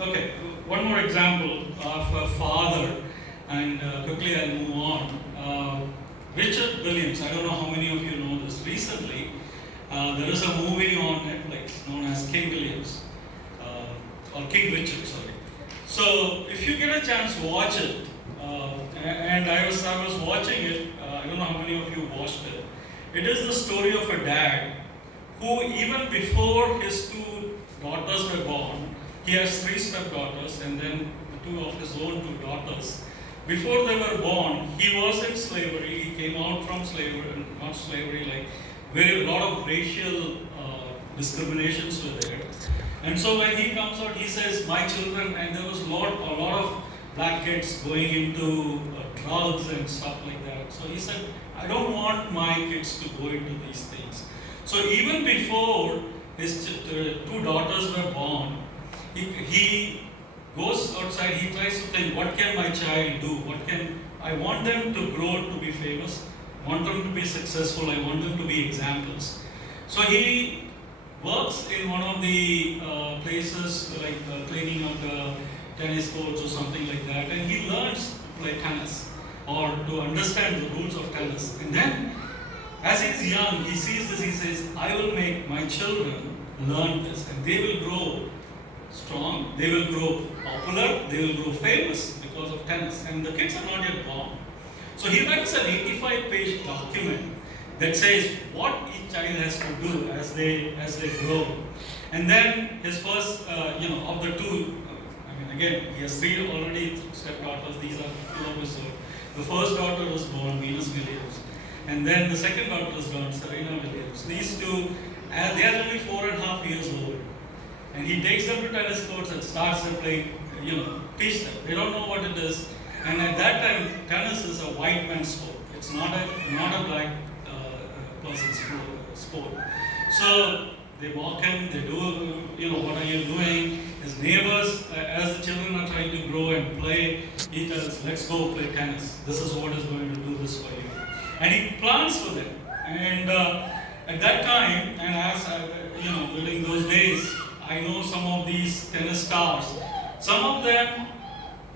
Okay, one more example of a father, and quickly I'll move on. Richard Williams, I don't know how many of you know this. Recently, there is a movie on Netflix known as King Williams, or King Richard, sorry. So, if you get a chance, watch it. And I was watching it. I don't know how many of you watched it. It is the story of a dad who, even before his two daughters were born, he has three stepdaughters and then two of his own two daughters. Before they were born, he was in slavery. He came out from slavery, not slavery, like very lot of racial discriminations were there. And so when he comes out, he says, "My children," and there was a lot of black kids going into drugs and stuff like that. So he said, "I don't want my kids to go into these things." So even before his two daughters were born, he goes outside, he tries to think, what can my child do? I want them to grow to be famous, want them to be successful, I want them to be examples. So he works in one of the places like cleaning up the tennis courts or something like that, and he learns to play tennis or to understand the rules of tennis. And then, as he's young, he sees this, he says, "I will make my children learn this, and they will grow strong, they will grow popular, they will grow famous because of tennis." And the kids are not yet born. So he writes an 85-page document that says what each child has to do as they grow. And then his first, of the two, again, he has three already stepdaughters, these are two of his own. The first daughter was born, Venus Williams. And then the second daughter was born, Serena Williams. These two, they are only 4.5 years old. And he takes them to tennis courts and starts to play, teach them. They don't know what it is. And at that time, tennis is a white man's sport. It's not a black person's sport. So they walk in, they do, what are you doing? His neighbors, as the children are trying to grow and play, he tells, "Let's go play tennis. This is what is going to do this for you." And he plans for them. And at that time, and as during those days, I know some of these tennis stars. Some of them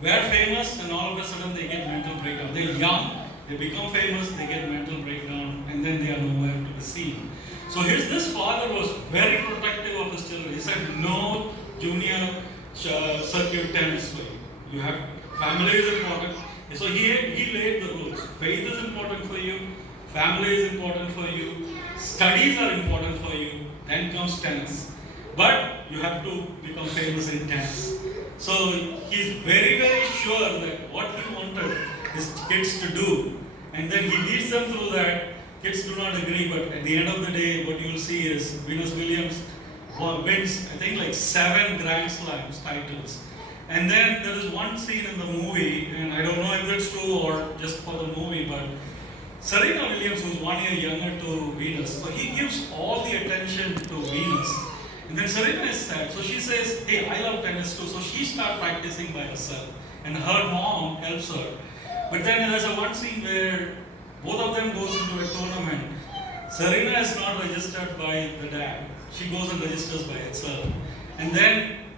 were famous, and all of a sudden they get mental breakdown. They're young, they become famous, they get mental breakdown, and then they are nowhere to be seen. So this father was very protective of his children. He said, "No junior circuit tennis for you. You have family is important." So he laid the rules. Faith is important for you, family is important for you, studies are important for you, then comes tennis. But you have to become famous in tennis. So he's very, very sure that what he wanted his kids to do, and then he leads them through that. Kids do not agree, but at the end of the day, what you will see is Venus Williams wins, I think, like 7 Grand Slams titles. And then there is one scene in the movie, and I don't know if it's true or just for the movie, but Serena Williams, who's 1 year younger to Venus, so he gives all the attention to Venus. And then Serena is sad, so she says, "Hey, I love tennis too." So she starts practicing by herself, and her mom helps her. But then there's a one scene where both of them goes into a tournament. Serena is not registered by the dad. She goes and registers by herself. And then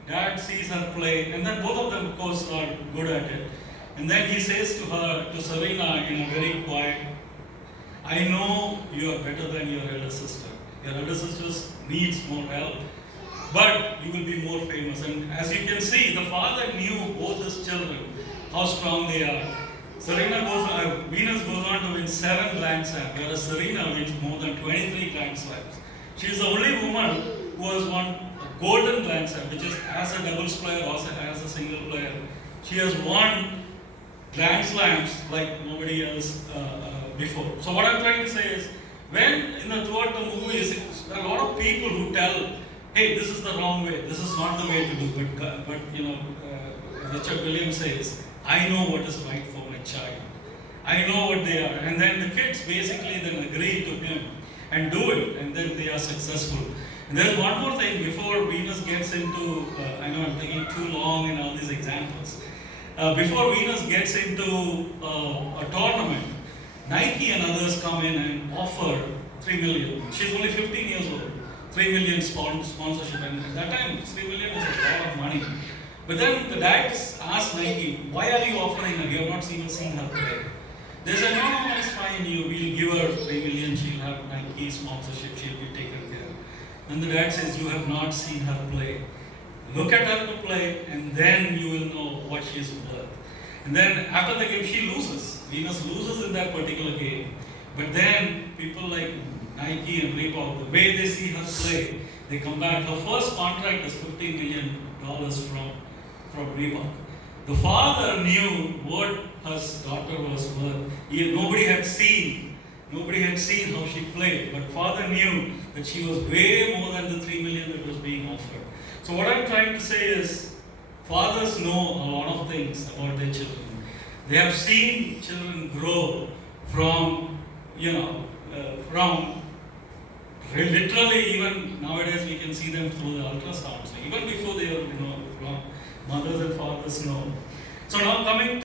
dad sees her play, and then both of them, of course, are good at it. And then he says to Serena in a very quiet, "I know you are better than your elder sister. Your elder sister needs more help, but you will be more famous." And as you can see, the father knew both his children, how strong they are. Venus goes on to win 7 Grand Slams, whereas Serena wins more than 23 Grand Slams. She is the only woman who has won a golden Grand Slam, which is as a doubles player or as a single player. She has won Grand Slams like nobody else before. So what I'm trying to say is, when throughout the movies, there are a lot of people who tell, "Hey, this is the wrong way. This is not the way to do." But Richard Williams says, "I know what is right for my child. I know what they are." And then the kids basically then agree to him and do it, and then they are successful. And there's one more thing before Venus gets into, I know I'm taking too long in all these examples. Before Venus gets into a tournament, Nike and others come in and offer $3 million. She's only 15 years old. $3 million sponsorship, and at that time, $3 million is a lot of money. But then the dads asked Nike, why are you offering her? You have not even seen her play. They said, no, it's fine, we'll give her 3 million, she'll have Nike sponsorship, she'll be taken care of. And the dad says, you have not seen her play. Look at her to play, and then you will know what she is worth. And then after the game, she loses. Venus loses in that particular game. But then people like Nike and Reebok, the way they see her play, they come back. Her first contract is $15 million from Reebok. The father knew what his daughter was worth. Nobody had seen how she played, but father knew that she was way more than the $3 million that was being offered. So what I'm trying to say is, fathers know a lot of things about their children. They have seen children grow from literally, even nowadays we can see them through the ultrasounds. Even before they are, mothers and fathers know. So now coming